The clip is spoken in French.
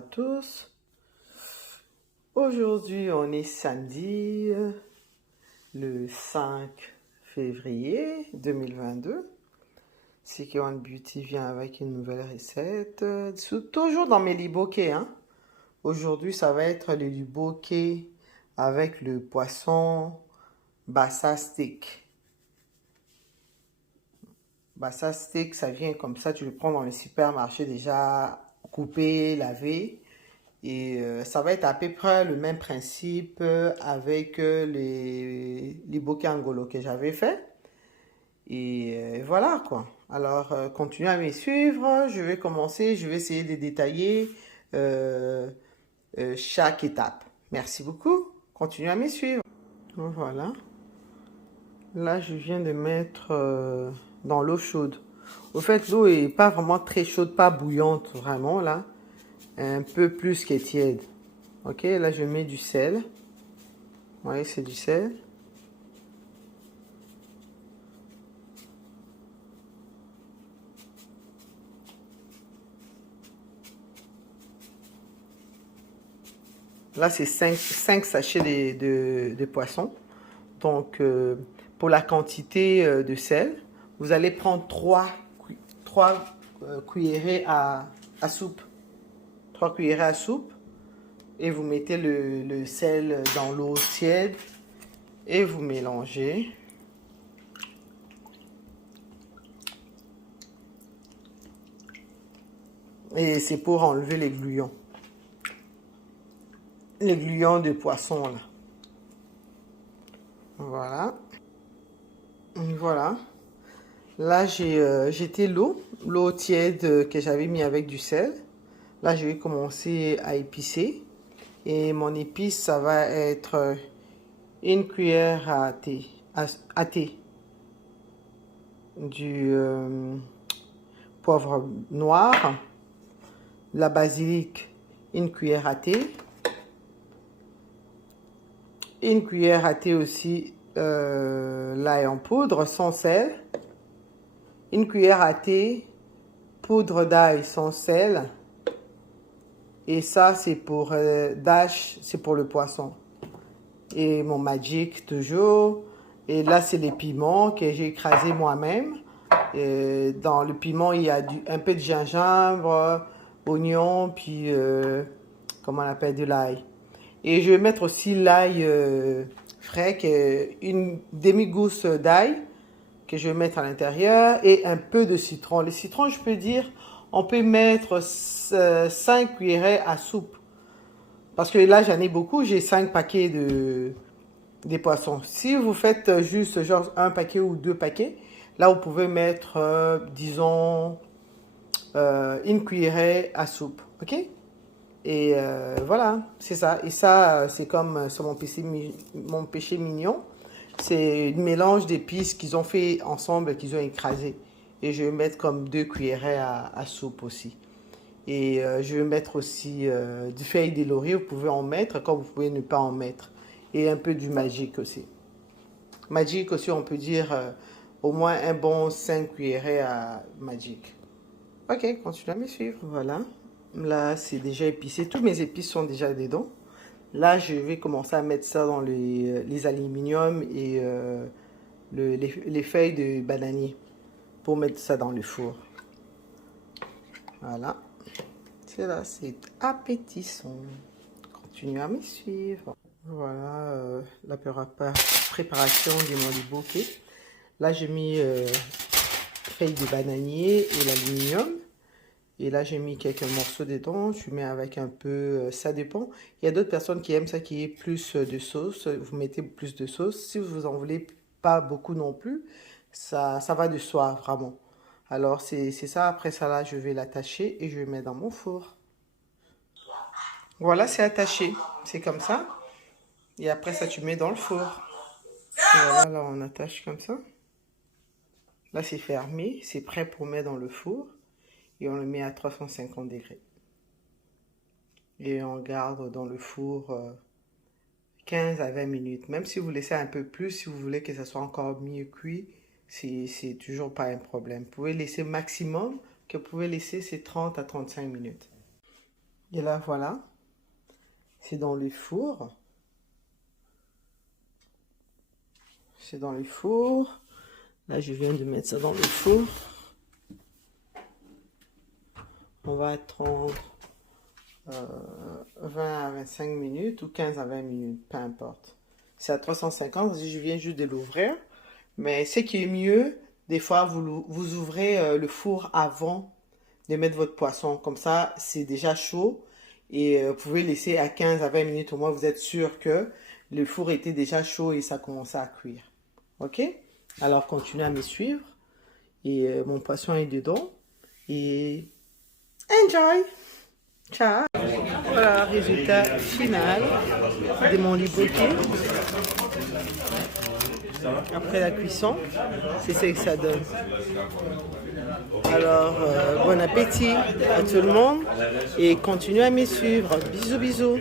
à tous. Aujourd'hui, on est samedi, le 5 février 2022. CK One Beauty vient avec une nouvelle recette. Toujours dans mes libokés, hein. Aujourd'hui, ça va être le liboké avec le poisson bassa steak. Bassa steak, ça vient comme ça, tu le prends dans le supermarché déjà coupé, lavé. Et ça va être à peu près le même principe avec les bokeh angolo que j'avais fait. Et voilà quoi. Alors, continuez à me suivre. Je vais commencer, je vais essayer de détailler chaque étape. Merci beaucoup. Continuez à me suivre. Voilà. Là, je viens de mettre dans l'eau chaude. Au fait, l'eau est pas vraiment très chaude, pas bouillante vraiment là. Un peu plus qu'elle tiède. Ok, là je mets du sel. Vous voyez, c'est du sel. Là, c'est 5 sachets de poisson. Donc, pour la quantité de sel, vous allez prendre 3 cuillerées à soupe. 3 cuillerées à soupe. Et vous mettez le sel dans l'eau tiède. Et vous mélangez. Et c'est pour enlever les gluants. Les gluants de poisson là. Voilà. Voilà. Là, j'ai jeté l'eau tiède que j'avais mis avec du sel. Là, je vais commencer à épicer. Et mon épice, ça va être une cuillère à thé du poivre noir, la basilic, une cuillère à thé. Une cuillère à thé aussi l'ail en poudre sans sel. Une cuillère à thé poudre d'ail sans sel. Et ça, c'est pour dash, c'est pour le poisson. Et mon magic toujours. Et là, c'est les piments que j'ai écrasés moi-même. Dans le piment, il y a un peu de gingembre, oignon, puis comment on appelle, de l'ail. Et je vais mettre aussi l'ail frais, une demi-gousse d'ail que je vais mettre à l'intérieur et un peu de citron. Le citron, je peux dire, on peut mettre 5 cuillerées à soupe. Parce que là, j'en ai beaucoup, j'ai 5 paquets des poissons. Si vous faites juste genre un paquet ou 2 paquets, là, vous pouvez mettre, disons, une cuillerée à soupe. OK? Et voilà, c'est ça. Et ça, c'est comme sur mon péché mignon. C'est un mélange d'épices qu'ils ont fait ensemble, qu'ils ont écrasé. Et je vais mettre comme 2 cuillerées à soupe aussi. Et je vais mettre aussi du feuille de laurier. Vous pouvez en mettre, comme vous pouvez ne pas en mettre. Et un peu du magic aussi. Magic aussi, on peut dire au moins un bon 5 cuillerées à magic. Ok, continuez à me suivre. Voilà. Là, c'est déjà épicé. Tous mes épices sont déjà dedans. Là, je vais commencer à mettre ça dans les aluminiums et les feuilles de bananier pour mettre ça dans le four. Voilà. C'est là, c'est appétissant. Continuez à me suivre. Voilà la préparation du liboké. Là, j'ai mis feuilles de bananier et l'aluminium. Et là, j'ai mis quelques morceaux dedans. Je mets avec un peu, ça dépend. Il y a d'autres personnes qui aiment ça, qui est plus de sauce. Vous mettez plus de sauce. Si vous en voulez pas beaucoup non plus, ça va de soi, vraiment. Alors, c'est ça. Après ça, là, je vais l'attacher et je vais mettre dans mon four. Voilà, c'est attaché. C'est comme ça. Et après ça, tu mets dans le four. Voilà, là, on attache comme ça. Là, c'est fermé. C'est prêt pour mettre dans le four. Et on le met à 350 degrés. Et on garde dans le four 15 à 20 minutes. Même si vous laissez un peu plus, si vous voulez que ça soit encore mieux cuit, c'est toujours pas un problème. Vous pouvez laisser maximum que vous pouvez laisser, c'est 30 à 35 minutes. Et là, voilà. C'est dans le four. C'est dans le four. Là, je viens de mettre ça dans le four. On va attendre 20 à 25 minutes ou 15 à 20 minutes, peu importe. C'est à 350, je viens juste de l'ouvrir. Mais ce qui est mieux, des fois, vous ouvrez le four avant de mettre votre poisson. Comme ça, c'est déjà chaud. Et vous pouvez laisser à 15 à 20 minutes. Au moins, vous êtes sûr que le four était déjà chaud et ça commençait à cuire. Ok? Alors, continuez à me suivre. Et mon poisson est dedans. Et enjoy! Ciao! Voilà le résultat final de mon liboquet. Après la cuisson, c'est ce que ça donne. Alors, bon appétit à tout le monde et continuez à me suivre. Bisous, bisous.